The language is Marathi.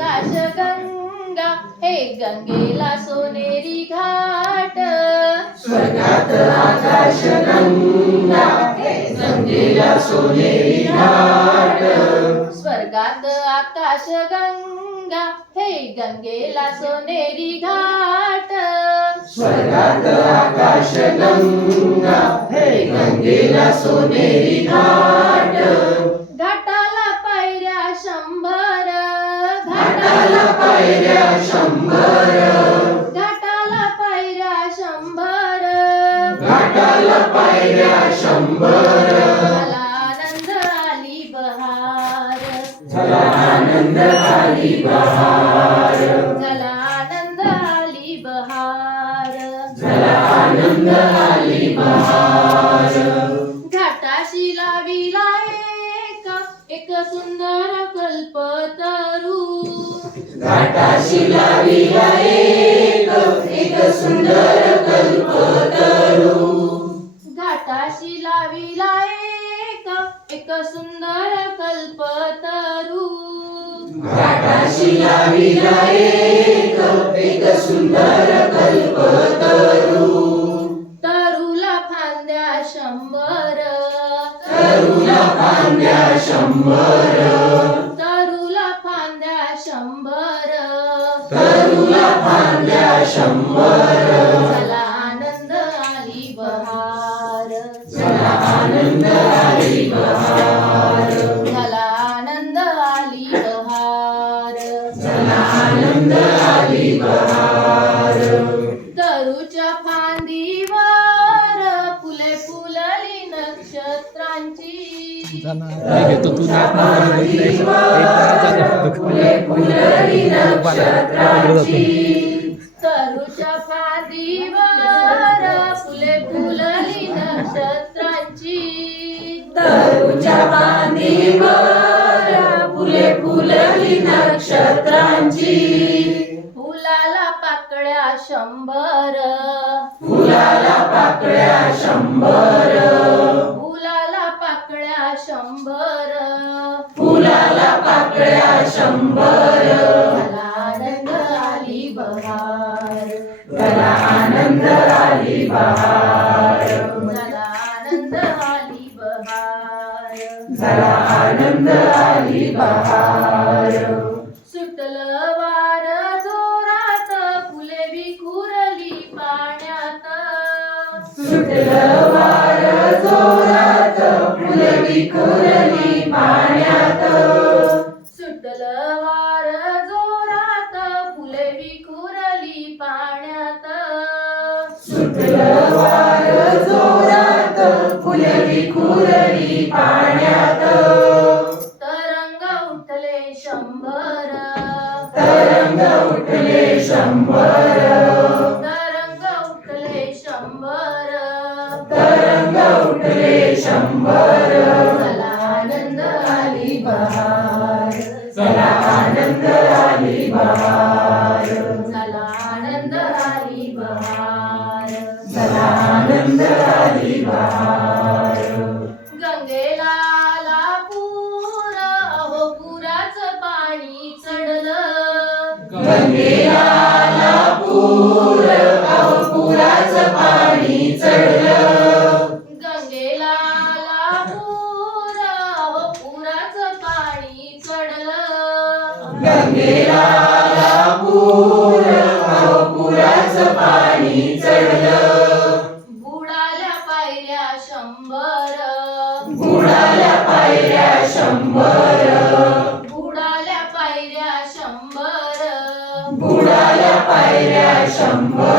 आकाश गंगा हे गंगेला सोनेरी घाट स्वर्गात आकाश गंगा हे गंगेला सोनेरी घाट स्वर्गात आकाश गंगा हे गंगेला सोनेरी घाट स्वर्गात आकाश गंगा हे गंगेला सोनेरी घाट घाटाला पायऱ्या 100 घाटाला पायऱ्या 100 घाटाला पायऱ्या 100 घाटाला पायऱ्या 100 झाला आनंद आली बहार झाला आनंद आली बहार झाला आनंद आली बहार झाला आनंद आली बहार घाटाशी लाविला एक सुंदर कल्पतरू घाटाशी लाविला एक सुंदर कल्पतरू घाटाशी लाविला एक सुंदर कल्पतरू घाटाशी लाविला एक सुंदर कल्पतरू तरूला फांद्या 100 तरुला फांद्या 100 तरूला फांद्या 100 तरुला फांद्या 100 झाला आनंद आली बहार झाला आनंद आली बहार झाला आनंद आली बहार झाला आनंद आली बहार तरूच्या फांदीवर फुले फुलली नक्षत्रांची फुले फुलली नक्षत्रांची तरूच्या फांदीवर फुले फुलली नक्षत्रांची तरुच्या फांदीवर फुले फुलली नक्षत्रांची फुलाला पाकळ्या 100 फुलाला पाकळ्या 100 फुलाला पाकळ्या 100 फुलाला पाकळ्या 100 झाला आनंद आली बहार झाला आनंद आली बहार झाला आनंद आली बहार झाला आनंद आली बहार सुटलं वार जोरात फुले विखुरली पाण्यात सुटलं वार जोरात फुले विखुरली पाण्यात सुटलं वार जोरात फुले विखुरली पाण्यात सुटलं वार जोरात फुले विखुरली पाण्यात तरंग उठले 100 तरंग उठले 100 तरंग उठले 100 तरंग उठले 100 झाला आनंद आली बहार चला आनंद आली बहार झाला आनंद आली बहार चला आनंद आली बहार गंगेला आला पूर अहो पुराचं पाणी चढलं गंगेला आला पूर अहो पुराचं पाणी चढलं गंगेला आला पूर अहो पुराचं पाणी चढलं गंगेला आला पूर अहो पुराचं पाणी चढलं बुडाल्या पायऱ्या 100 बुडाल्या पायऱ्या 100 बुडाल्या पायऱ्या 100 बुडाल्या पायऱ्या 100